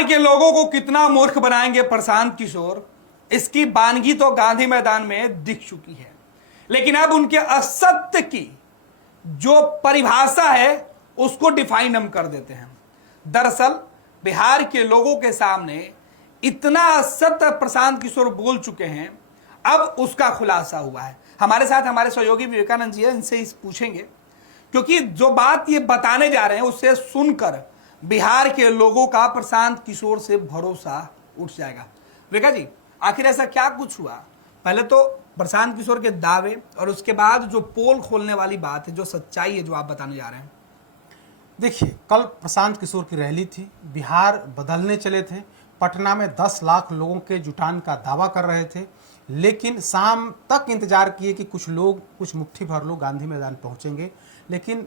बिहार के लोगों को कितना मूर्ख बनाएंगे प्रशांत किशोर, इसकी बानगी तो गांधी मैदान में दिख चुकी है। लेकिन अब उनके असत्य की जो परिभाषा है उसको डिफाइन हम कर देते हैं। दरअसल बिहार के लोगों के सामने इतना असत्य प्रशांत किशोर बोल चुके हैं, अब उसका खुलासा हुआ है। हमारे साथ हमारे सहयोगी विवेकानंद जी है, इनसे इस पूछेंगे, क्योंकि जो बात ये बताने जा रहे हैं उससे सुनकर बिहार के लोगों का प्रशांत किशोर से भरोसा उठ जाएगा। विवेका जी, आखिर ऐसा क्या कुछ हुआ? पहले तो प्रशांत किशोर के दावे और उसके बाद जो पोल खोलने वाली बात है, जो सच्चाई है, जो आप बताने जा रहे हैं। देखिए, कल प्रशांत किशोर की रैली थी, बिहार बदलने चले थे, पटना में 10 लाख लोगों के जुटान का दावा कर रहे थे, लेकिन शाम तक इंतजार किए कि कुछ मुट्ठी भर लोग गांधी मैदान पहुंचेंगे, लेकिन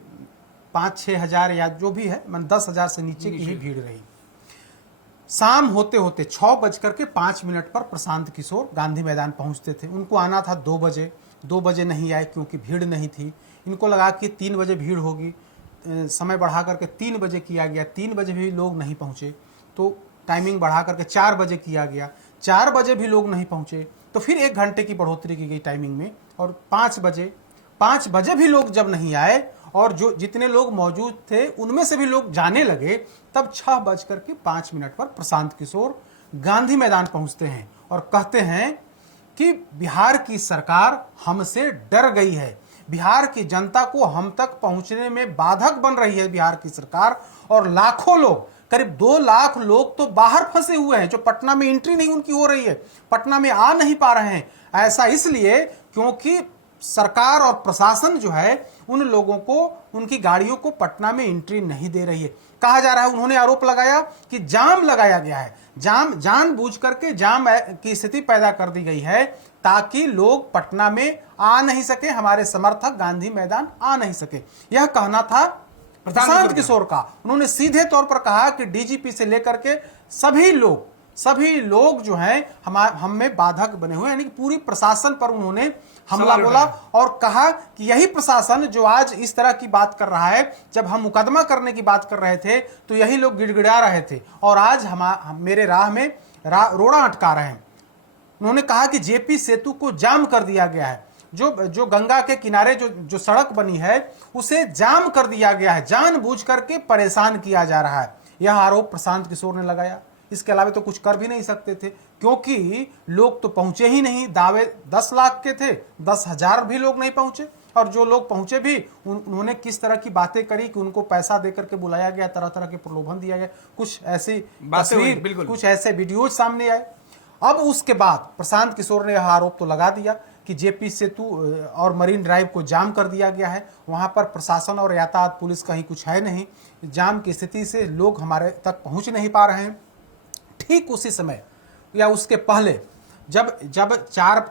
5-6 हज़ार या जो भी है, 10,000 से नीचे की ही भीड़ रही। शाम होते होते 6:05 पर प्रशांत किशोर गांधी मैदान पहुंचते थे। उनको आना था 2 बजे, 2 बजे नहीं आए क्योंकि भीड़ नहीं थी। इनको लगा कि 3 बजे भीड़ होगी, समय बढ़ा करके 3 बजे किया गया, 3 बजे भी लोग नहीं पहुंचे, तो टाइमिंग बढ़ा करके 4 बजे किया गया, 4 बजे भी लोग नहीं पहुंचे, तो फिर 1 घंटे की बढ़ोतरी की गई टाइमिंग में, और 5 बजे भी लोग जब नहीं आए और जो जितने लोग मौजूद थे उनमें से भी लोग जाने लगे, तब 6:05 पर प्रशांत किशोर गांधी मैदान पहुंचते हैं और कहते हैं कि बिहार की सरकार हमसे डर गई है, बिहार की जनता को हम तक पहुंचने में बाधक बन रही है बिहार की सरकार, और लाखों लोग, करीब 2 लाख लोग तो बाहर फंसे हुए हैं, जो पटना में एंट्री नहीं उनकी हो रही है, पटना में आ नहीं पा रहे हैं। ऐसा इसलिए क्योंकि सरकार और प्रशासन जो है उन लोगों को, उनकी गाड़ियों को पटना में एंट्री नहीं दे रही है। कहा जा रहा है, उन्होंने आरोप लगाया कि जाम लगाया गया है, जानबूझ करके जाम की स्थिति पैदा कर दी गई है ताकि लोग पटना में आ नहीं सके, हमारे समर्थक गांधी मैदान आ नहीं सके। यह कहना था प्रशांत किशोर का। उन्होंने सीधे तौर पर कहा कि डीजीपी से लेकर के सभी लोग जो हैं हम में बाधक बने हुए, यानी कि पूरी प्रशासन पर उन्होंने हमला बोला और कहा कि यही प्रशासन जो आज इस तरह की बात कर रहा है, जब हम मुकदमा करने की बात कर रहे थे तो यही लोग गिड़गिड़ा रहे थे और आज हम मेरे राह में रोड़ा अटका रहे हैं। उन्होंने कहा कि जेपी सेतु को जाम कर दिया गया है, जो गंगा के किनारे जो सड़क बनी है उसे जाम कर दिया गया है, जानबूझ करके परेशान किया जा रहा है। यह आरोप प्रशांत किशोर ने लगाया। इसके अलावा तो कुछ कर भी नहीं सकते थे क्योंकि लोग तो पहुंचे ही नहीं। दावे 10 लाख के थे, 10,000 भी लोग नहीं पहुंचे, और जो लोग पहुंचे भी उन्होंने किस तरह की बातें करी कि उनको पैसा देकर के बुलाया गया, तरह तरह के प्रलोभन दिया गया, कुछ ऐसी तस्वीर, कुछ ऐसे वीडियोज सामने आए। अब उसके बाद प्रशांत किशोर ने यह आरोप तो लगा दिया कि जेपी सेतु और मरीन ड्राइव को जाम कर दिया गया है, वहां पर प्रशासन और यातायात पुलिस कहीं कुछ है नहीं, जाम की स्थिति से लोग हमारे तक पहुंच नहीं पा रहे हैं। ठीक उसी समय या उसके पहले जब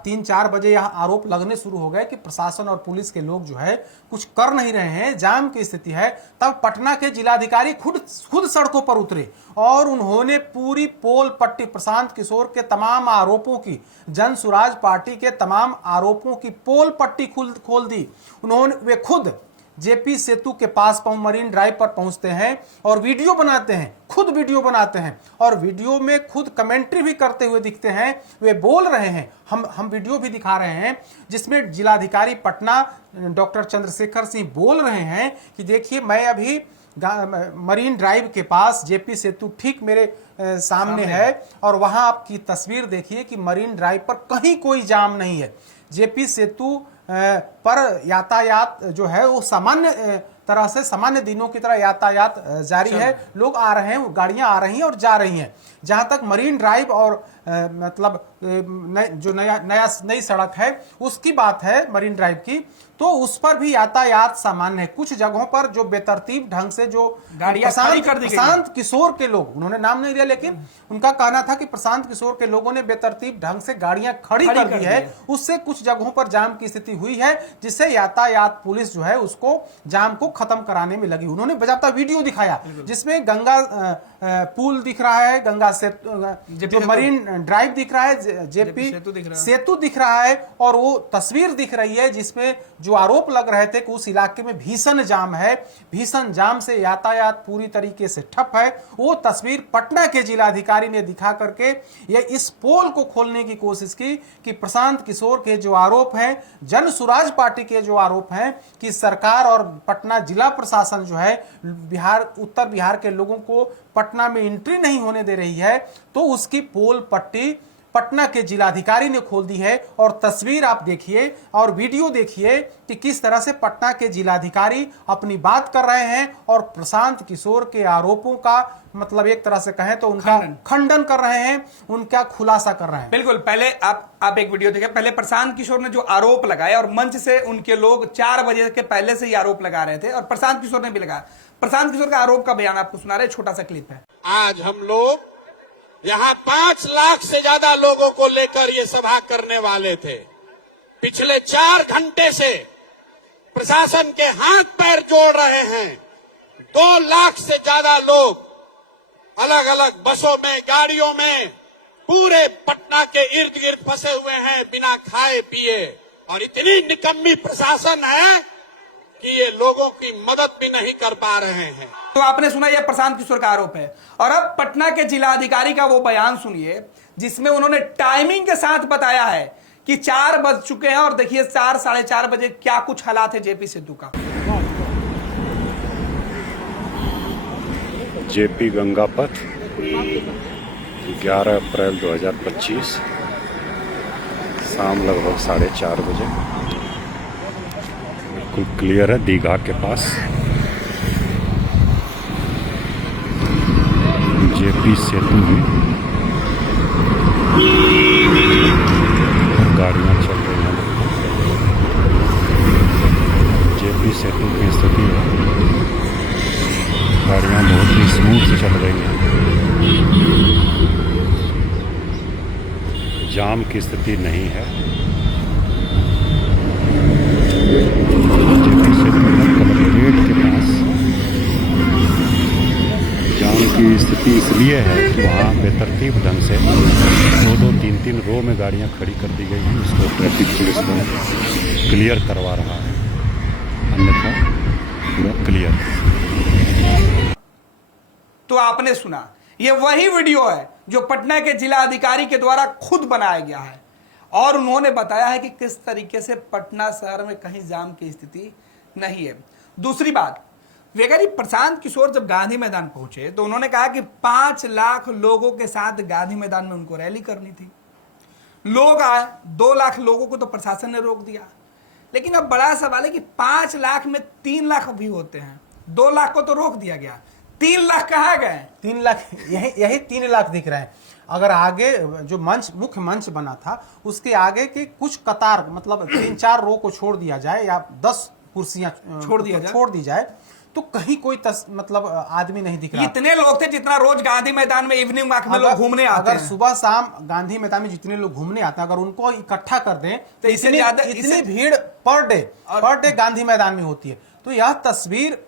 3-4 बजे यह आरोप लगने शुरू हो गए कि प्रशासन और पुलिस के लोग जो है कुछ कर नहीं रहे हैं, जाम की स्थिति है, तब पटना के जिलाधिकारी खुद सड़कों पर उतरे और उन्होंने पूरी पोल पट्टी, प्रशांत किशोर के तमाम आरोपों की, जन सुराज पार्टी के तमाम आरोपों की पोल पट्टी खोल दी। वे खुद जेपी सेतु के पास मरीन ड्राइव पर पहुंचते हैं और वीडियो बनाते हैं, खुद वीडियो बनाते हैं और वीडियो में खुद कमेंट्री भी करते हुए दिखते हैं। वे बोल रहे हैं, हम वीडियो भी दिखा रहे हैं जिसमें जिलाधिकारी पटना डॉक्टर चंद्रशेखर सिंह बोल रहे हैं कि देखिए, मैं अभी मरीन ड्राइव के पास, जेपी सेतु ठीक मेरे सामने है और वहां आपकी तस्वीर देखिए कि मरीन ड्राइव पर कहीं कोई जाम नहीं है। जेपी सेतु पर यातायात जो है वो सामान्य दिनों की तरह यातायात जारी है, लोग आ रहे हैं, गाड़ियां आ रही हैं और जा रही हैं। जहां तक मरीन ड्राइव और मतलब जो नई सड़क है उसकी बात है, मरीन ड्राइव की, तो उस पर भी यातायात सामान्य है। कुछ जगहों पर जो बेतरतीब ढंग से जो प्रशांत किशोर के लोग, उन्होंने नाम नहीं लिया, लेकिन उनका कहना था कि प्रशांत किशोर के लोगों ने बेतरतीब ढंग से गाड़ियां खड़ी कर दी है, उससे कुछ जगहों पर जाम की स्थिति हुई है, जिससे यातायात पुलिस जो है उसको जाम को खत्म कराने में लगी। उन्होंने बजाता वीडियो दिखाया जिसमें गंगा पुल दिख रहा है, गंगा जो मरीन ड्राइव दिख रहा है, जेपी सेतु दिख रहा है, और वो तस्वीर दिख रही है जिसमें जो आरोप लग रहे थे कि उस इलाके में भीषण जाम है, भीषण जाम से यातायात पूरी तरीके से ठप है। वो तस्वीर पटना के जिलाधिकारी ने दिखा करके ये इस पोल को खोलने की कोशिश की कि प्रशांत किशोर के जो आरोप हैं, जन सुराज पार्टी के जो आरोप हैं कि सरकार और पटना जिला प्रशासन जो है उत्तर बिहार के लोगों को पटना में एंट्री नहीं होने दे रही है, तो उसकी पोल पट्टी पटना के जिलाधिकारी ने खोल दी है। और तस्वीर आप देखिए और वीडियो देखिए कि किस तरह से पटना के जिलाधिकारी अपनी बात कर रहे हैं और प्रशांत किशोर के आरोपों का मतलब एक तरह से कहें तो उनका खंडन कर रहे हैं, उनका खुलासा कर रहे हैं। बिल्कुल। पहले आप एक वीडियो देखिए। पहले प्रशांत किशोर ने जो आरोप लगाए और मंच से उनके लोग 4 बजे के पहले से ही आरोप लगा रहे थे और प्रशांत किशोर ने भी लगाया। प्रशांत किशोर का आरोप का बयान आपको सुना रहे, छोटा सा क्लिप है। आज हम लोग यहाँ 5 लाख से ज्यादा लोगों को लेकर ये सभा करने वाले थे। पिछले 4 घंटे से प्रशासन के हाथ पैर जोड़ रहे हैं। 2 लाख से ज्यादा लोग अलग अलग बसों में, गाड़ियों में पूरे पटना के इर्द गिर्द फंसे हुए हैं बिना खाए पिए, और इतनी निकम्मी प्रशासन है कि ये लोगों की मदद भी नहीं कर पा रहे हैं। तो आपने सुना, यह प्रशांत किशोर का आरोप है। और अब पटना के जिलाधिकारी का वो बयान सुनिए जिसमें उन्होंने टाइमिंग के साथ बताया है कि 4 बज चुके हैं और देखिए 4 साढ़े 4 बजे क्या कुछ हालात है जेपी सेतु का। जेपी गंगा पथ 11 अप्रैल 2025 शाम लगभग 4:30 बजे बिल्कुल क्लियर है। दीघा के पास जेपी सेतु में गाड़ियां चल रही हैं। जेपी सेतु की स्थिति है, गाड़ियां बहुत ही स्मूथ चल रही हैं। जाम की स्थिति नहीं है। जेपी सेतु कलेक्ट्रेट के पास जाम की स्थिति इसलिए है कि वहाँ बेतरतीब ढंग से 2-2, 3-3 रो में गाड़ियाँ खड़ी कर दी गई हैं। इसको ट्रैफिक पुलिस को क्लियर करवा रहा है, अन्यथा पूरा क्लियर। तो आपने सुना, ये वही वीडियो है जो पटना के जिला अधिकारी के द्वारा खुद बनाया गया है और उन्होंने बताया है कि किस तरीके से पटना शहर में कहीं जाम की स्थिति नहीं है। दूसरी बात, वेगारी प्रशांत किशोर जब गांधी मैदान पहुंचे तो उन्होंने कहा कि 5 लाख लोगों के साथ गांधी मैदान में उनको रैली करनी थी। लोग आए, 2 लाख लोगों को तो प्रशासन ने रोक दिया। लेकिन अब बड़ा सवाल है कि 5 लाख में 3 लाख भी होते हैं, 2 लाख को तो रोक दिया गया, 3 लाख कहाँ गए? 3 लाख, यही 3 लाख दिख रहे हैं। अगर आगे जो मुख्य मंच बना था उसके आगे के कुछ कतार मतलब 3-4 रो को छोड़ दिया जाए या 10 कुर्सियां छोड़ दी जाए तो कहीं कोई मतलब आदमी नहीं दिख रहा। इतने लोग थे जितना रोज गांधी मैदान में इवनिंग वॉक में लोग घूमने आते हैं। अगर सुबह शाम गांधी मैदान में जितने लोग घूमने आते हैं अगर उनको इकट्ठा कर दें तो इतनी भीड़ पर डे गांधी मैदान में होती है। तो यह तस्वीर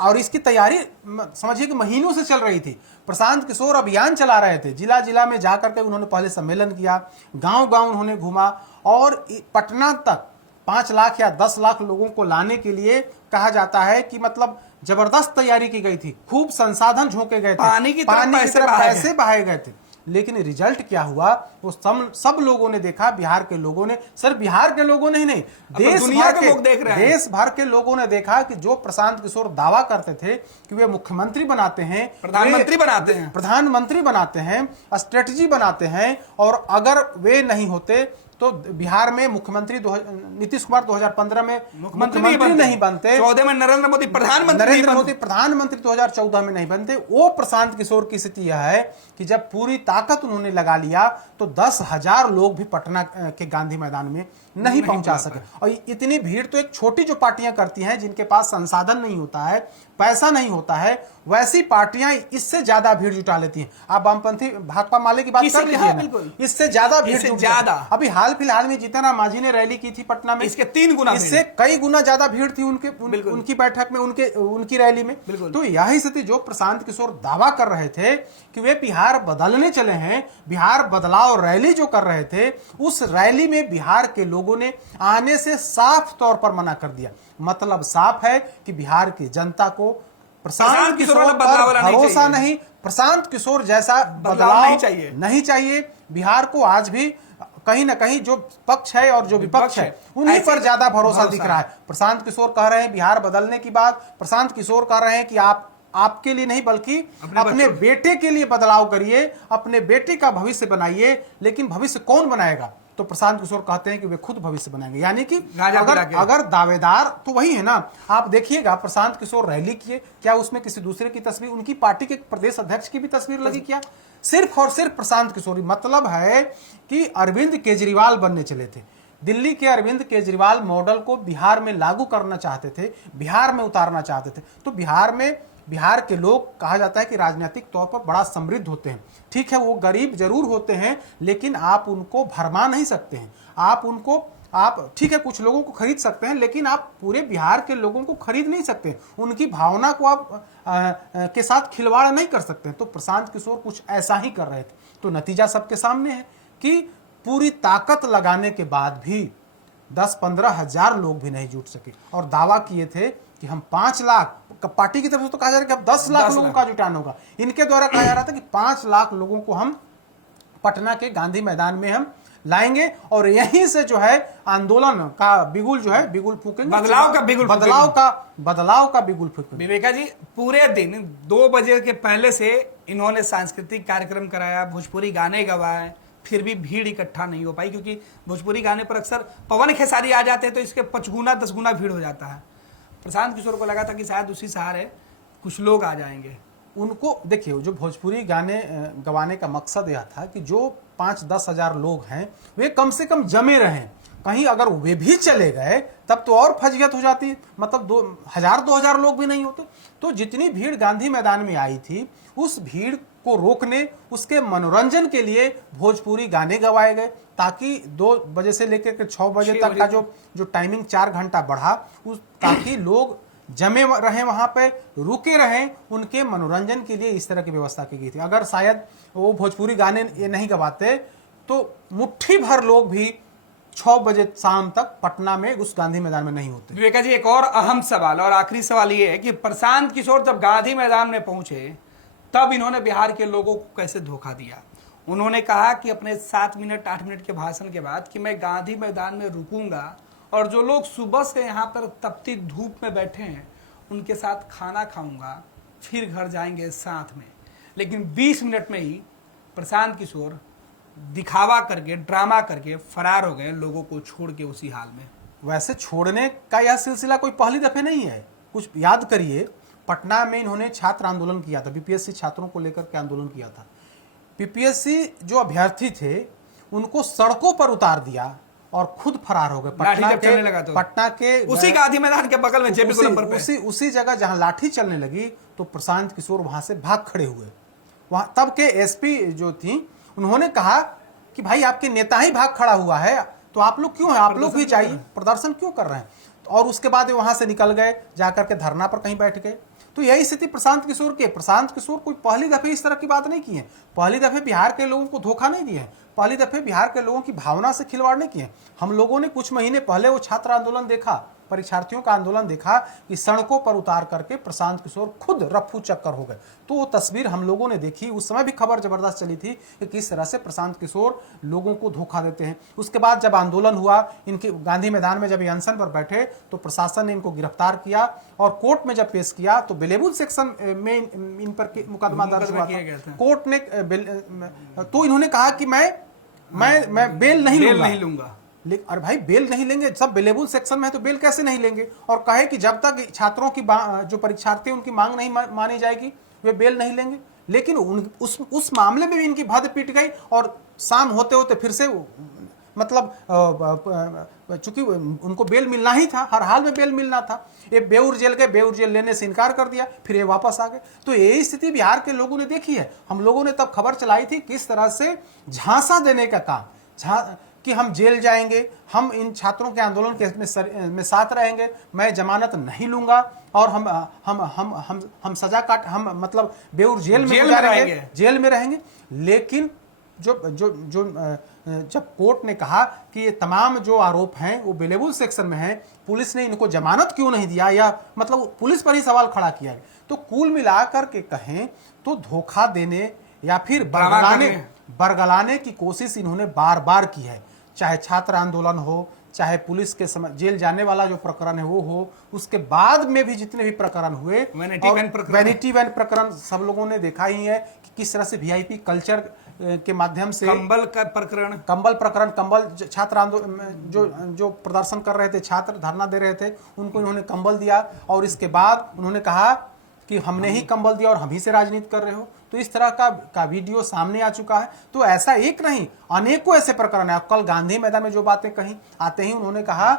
और इसकी तैयारी समझिए कि महीनों से चल रही थी। प्रशांत किशोर अभियान चला रहे थे, जिला जिला में जाकर के उन्होंने पहले सम्मेलन किया, गांव-गांव उन्होंने घूमा और पटना तक 5 लाख या 10 लाख लोगों को लाने के लिए कहा जाता है कि मतलब जबरदस्त तैयारी की गई थी, खूब संसाधन झोंके गए थे, पानी की तरफ पैसे बहाए गए थे। लेकिन रिजल्ट क्या हुआ वो सब लोगों ने देखा। बिहार के लोगों ने, सिर्फ बिहार के लोगों ने ही नहीं, देश भर के लोगों ने देखा कि जो प्रशांत किशोर दावा करते थे कि वे मुख्यमंत्री बनाते हैं, प्रधानमंत्री बनाते हैं, स्ट्रेटजी बनाते हैं, और अगर वे नहीं होते तो बिहार में मुख्यमंत्री नीतीश कुमार 2015 में मुख्यमंत्री नहीं बनते, 14 में नरेंद्र मोदी प्रधानमंत्री 2014 में नहीं बनते। वो प्रशांत किशोर की स्थिति यह है कि जब पूरी ताकत उन्होंने लगा लिया तो 10,000 लोग भी पटना के गांधी मैदान में नहीं पहुंचा सके। और इतनी भीड़ तो एक छोटी जो पार्टियां करती हैं जिनके पास संसाधन नहीं होता है, पैसा नहीं होता है, वैसी पार्टियां इससे ज्यादा भीड़ जुटा लेती हैं। आप वामपंथी भाकपा माले की बात कर लीजिए, इससे ज्यादा भीड़, ज्यादा। अभी हाल हाल फिलहाल में जीतन राम मांझी ने रैली की थी पटना में, इसके 3 गुना इससे कई गुना ज्यादा भीड़ थी उनकी बैठक में, उनकी रैली में। तो यही स्थिति जो प्रशांत किशोर दावा कर रहे थे कि वे बिहार बदलने चले हैं, बिहार बदलाव रैली जो कर रहे थे, उस रैली में बिहार के लोगों ने आने से साफ तौर पर मना कर दिया। मतलब साफ है कि बिहार की जनता को प्रशांत किशोर पर भरोसा नहीं, प्रशांत किशोर जैसा बदलाव नहीं चाहिए। बिहार को आज भी कहीं ना कहीं जो पक्ष है और जो विपक्ष है उन्हीं पर ज्यादा भरोसा दिख रहा है। प्रशांत किशोर कह रहे हैं बिहार बदलने की बात, प्रशांत किशोर कह रहे हैं कि आपके लिए नहीं बल्कि अपने बेटे के लिए बदलाव करिए, अपने बेटे का भविष्य बनाइए। लेकिन भविष्य कौन बनाएगा? तो प्रशांत किशोर कहते हैं कि वे खुद भविष्य बनाएंगे। यानी कि अगर दावेदार तो वही है ना। आप देखिएगा प्रशांत किशोर रैली किए, क्या उसमें किसी दूसरे की तस्वीर, उनकी पार्टी के प्रदेश अध्यक्ष की भी तस्वीर लगी क्या? सिर्फ और सिर्फ प्रशांत किशोर। मतलब है कि अरविंद केजरीवाल बनने चले थे। दिल्ली के अरविंद केजरीवाल मॉडल को बिहार में लागू करना चाहते थे, बिहार में उतारना चाहते थे। तो बिहार के लोग कहा जाता है कि राजनीतिक तौर पर बड़ा समृद्ध होते हैं। ठीक है, वो गरीब जरूर होते हैं, लेकिन आप उनको भरमा नहीं सकते हैं। आप ठीक है कुछ लोगों को खरीद सकते हैं, लेकिन आप पूरे बिहार के लोगों को खरीद नहीं सकते। उनकी भावना को आप के साथ खिलवाड़ नहीं कर सकते। तो प्रशांत किशोर कुछ ऐसा ही कर रहे थे। तो नतीजा सबके सामने है कि पूरी ताकत लगाने के बाद भी 10-15 हजार लोग भी नहीं जुट सके और दावा किए थे कि हम 5 लाख, पार्टी की तरफ से तो कहा जा रहा है कि अब 10 लाख लोगों का जुटान होगा। इनके द्वारा कहा जा रहा था कि 5 लाख लोगों को हम पटना के गांधी मैदान में हम लाएंगे और यहीं से जो है आंदोलन का बिगुल जो है बिगुल फूकेंगे, बदलाव का बिगुल फूकेंगे। विवेका जी, पूरे दिन 2 बजे के पहले से इन्होंने सांस्कृतिक कार्यक्रम कराया, भोजपुरी गाने गवाए, फिर भी भीड़ इकट्ठा नहीं हो पाई, क्योंकि भोजपुरी गाने पर अक्सर पवन खेसारी आ जाते हैं तो इसके 5 गुना 10 गुना भीड़ हो जाता है। प्रशांत किशोर को लगा था कि शायद उसी सहारे कुछ लोग आ जाएंगे। उनको देखिए, जो भोजपुरी गाने गवाने का मकसद यह था कि जो 5-10 हजार लोग हैं वे कम से कम जमे रहें। कहीं अगर वे भी चले गए तब तो और फजीहत हो जाती, मतलब 2,000 लोग भी नहीं होते। तो जितनी भीड़ गांधी मैदान में आई थी, उस भीड़ को रोकने, उसके मनोरंजन के लिए भोजपुरी गाने गवाए गए, ताकि 2 बजे से लेकर के 6 बजे तक का जो टाइमिंग 4 घंटा बढ़ा, ताकि लोग जमे रहें, वहां पे रुके रहें, उनके मनोरंजन के लिए इस तरह की व्यवस्था की गई थी। अगर शायद वो भोजपुरी गाने ये नहीं गवाते तो मुट्ठी भर लोग भी 6 बजे शाम तक पटना में उस गांधी मैदान में नहीं होते। विवेका जी, एक और अहम सवाल और आखिरी सवाल ये है कि प्रशांत किशोर जब गांधी मैदान में पहुंचे तब इन्होंने बिहार के लोगों को कैसे धोखा दिया? उन्होंने कहा कि अपने 7 मिनट 8 मिनट के भाषण के बाद कि मैं गांधी मैदान में रुकूंगा और जो लोग सुबह से यहाँ पर तपती धूप में बैठे हैं उनके साथ खाना खाऊंगा, फिर घर जाएंगे साथ में। लेकिन 20 मिनट में ही प्रशांत किशोर दिखावा करके, ड्रामा करके फरार हो गए, लोगों को छोड़ के उसी हाल में। वैसे छोड़ने का यह सिलसिला कोई पहली दफे नहीं है। कुछ याद करिए, पटना में इन्होंने छात्र आंदोलन किया था, बीपीएससी छात्रों को लेकर के आंदोलन किया था। बीपीएससी जो अभ्यर्थी थे उनको सड़कों पर उतार दिया और खुद फरार हो गए। पटना के उसी गांधी मैदान के बगल में जेपी गोलंबर पे उसी जगह जहां लाठी चलने लगी तो प्रशांत किशोर वहां से भाग खड़े हुए। वहां तब के एसपी जो थी उन्होंने कहा कि भाई आपके नेता ही भाग खड़ा हुआ है तो आप लोग क्यों हैं, आप लोग भी चाहिए, प्रदर्शन क्यों कर रहे हैं? और उसके बाद वहां से निकल गए, जाकर के धरना पर कहीं बैठ गए। तो यही स्थिति प्रशांत किशोर के। प्रशांत किशोर कोई पहली दफे इस तरह की बात नहीं की है, पहली दफे बिहार के लोगों को धोखा नहीं दिया है, पहली दफे बिहार के लोगों की भावना से खिलवाड़ नहीं किए। हम लोगों ने कुछ महीने पहले वो छात्र आंदोलन देखा, परीक्षार्थियों का आंदोलन देखा कि सड़कों पर उतार करके प्रशांत किशोर खुद रफ्फू चक्कर हो गए। तो वो तस्वीर हम लोगों ने देखी, उस समय भी खबर जबरदस्त चली थी कि किस तरह से प्रशांत किशोर लोगों को धोखा देते हैं। उसके बाद जब आंदोलन हुआ, इनके गांधी मैदान में जब ये अनशन पर बैठे तो प्रशासन ने इनको गिरफ्तार किया और कोर्ट में जब पेश किया तो बेलेबुल सेक्शन में इन पर मुकदमा दर्ज हुआ था। कोर्ट ने तो इन्होंने कहा कि मैं बेल नहीं लूंगा। अरे भाई, बेल नहीं लेंगे, सब बेलेबुल सेक्शन में है तो बेल कैसे नहीं लेंगे? और कहे कि जब तक छात्रों की जो परीक्षार्थी उनकी मांग नहीं मानी जाएगी वे बेल नहीं लेंगे। लेकिन उस मामले में भी इनकी भद पिट गई और शाम होते होते फिर से मतलब चूंकि उनको बेल मिलना ही था, हर हाल में बेल मिलना था, ये बेऊर जेल गए, बेऊर जेल लेने से इनकार कर दिया, फिर ये वापस आ गए। तो यही स्थिति बिहार के लोगों ने देखी है। हम लोगों ने तब खबर चलाई थी किस तरह से झांसा देने का काम, कि हम जेल जाएंगे, हम इन छात्रों के आंदोलन के में साथ रहेंगे, मैं जमानत नहीं लूंगा और हम सजा काट हम मतलब बेउर जेल में गुजारेंगे, जेल में रहेंगे। लेकिन जब कोर्ट ने कहा कि ये तमाम जो आरोप हैं वो बेलेबल सेक्शन में हैं, पुलिस ने इनको जमानत क्यों नहीं दिया, या मतलब पुलिस पर ही सवाल खड़ा किया है। तो कुल मिलाकर के कहें तो धोखा देने या फिर बरगलाने की कोशिश इन्होंने बार बार की है। चाहे छात्र आंदोलन हो, चाहे पुलिस के जेल जाने वाला जो प्रकरण है वो हो, उसके बाद में भी जितने भी प्रकरण हुए, वैनिटी वैन प्रकरण सब लोगों ने देखा ही है कि किस तरह से वीआईपी कल्चर के माध्यम से कंबल प्रकरण छात्र आंदोलन जो प्रदर्शन कर रहे थे, छात्र धरना दे रहे थे, उनको इन्होंने कंबल दिया और इसके बाद उन्होंने कहा कि हमने ही कंबल दिया और हम ही से राजनीति कर रहे हो। तो इस तरह का वीडियो सामने आ चुका है। तो ऐसा एक नहीं, अनेकों ऐसे प्रकरण है। कल गांधी मैदान में जो बातें कही, आते ही उन्होंने कहा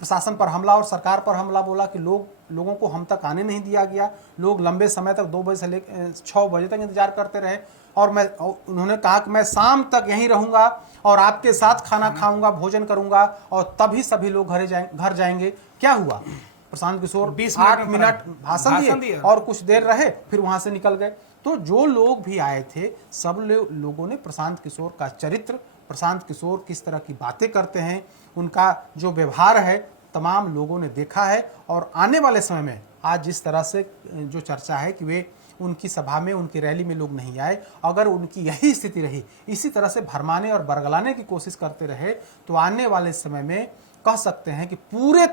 प्रशासन पर हमला और सरकार पर हमला, बोला कि लोगों को हम तक आने नहीं दिया गया, लोग लंबे समय तक 2 बजे से लेकर 6 बजे तक इंतजार करते रहे, और उन्होंने कहा कि मैं शाम तक यहीं रहूंगा और आपके साथ खाना खाऊंगा, भोजन करूंगा और तभी सभी लोग घर जाएंगे। क्या हुआ? प्रशांत किशोर 8 मिनट भाषण दिए और कुछ देर रहे, फिर वहां से निकल गए। तो जो लोग भी आए थे, सब लोगों ने प्रशांत किशोर का चरित्र, प्रशांत किशोर किस तरह की बातें करते हैं, उनका जो व्यवहार है, तमाम लोगों ने देखा है। और आने वाले समय में आज जिस तरह से जो चर्चा है कि वे उनकी सभा में, उनकी रैली में लोग नहीं आए, अगर उनकी यही स्थिति रही, इसी तरह से भरमाने और बरगलाने की कोशिश करते रहे, तो आने वाले समय में कह सकते हैं कि पूरे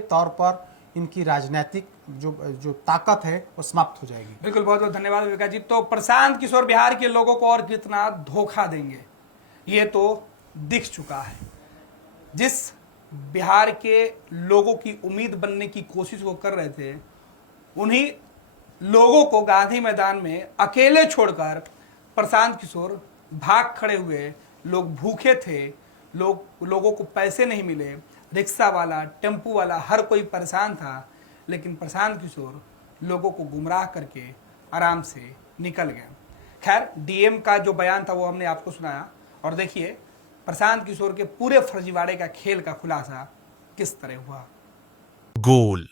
तौर पर इनकी राजनीतिक जो ताकत है वो समाप्त हो जाएगी। बिल्कुल, बहुत बहुत धन्यवाद विकास जी। तो प्रशांत किशोर बिहार के लोगों को और कितना धोखा देंगे ये तो दिख चुका है। जिस बिहार के लोगों की उम्मीद बनने की कोशिश वो कर रहे थे, उन्हीं लोगों को गांधी मैदान में अकेले छोड़कर प्रशांत किशोर भाग खड़े हुए। लोग भूखे थे, लोगों को पैसे नहीं मिले, रिक्शा वाला, टेम्पू वाला, हर कोई परेशान था, लेकिन प्रशांत किशोर लोगों को गुमराह करके आराम से निकल गए। खैर, डीएम का जो बयान था वो हमने आपको सुनाया, और देखिए प्रशांत किशोर के पूरे फर्जीवाड़े का खेल का खुलासा किस तरह हुआ। गोल,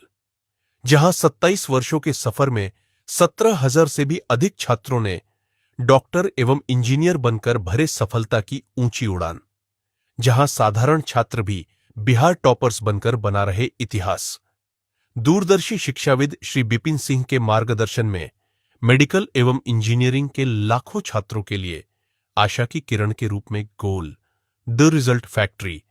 जहां 27 वर्षों के सफर में 17,000 से भी अधिक छात्रों ने डॉक्टर एवं इंजीनियर बनकर भरे सफलता की ऊंची उड़ान, जहां साधारण छात्र भी बिहार टॉपर्स बनकर बना रहे इतिहास। दूरदर्शी शिक्षाविद श्री बिपिन सिंह के मार्गदर्शन में मेडिकल एवं इंजीनियरिंग के लाखों छात्रों के लिए आशा की किरण के रूप में गोल, द रिजल्ट फैक्ट्री।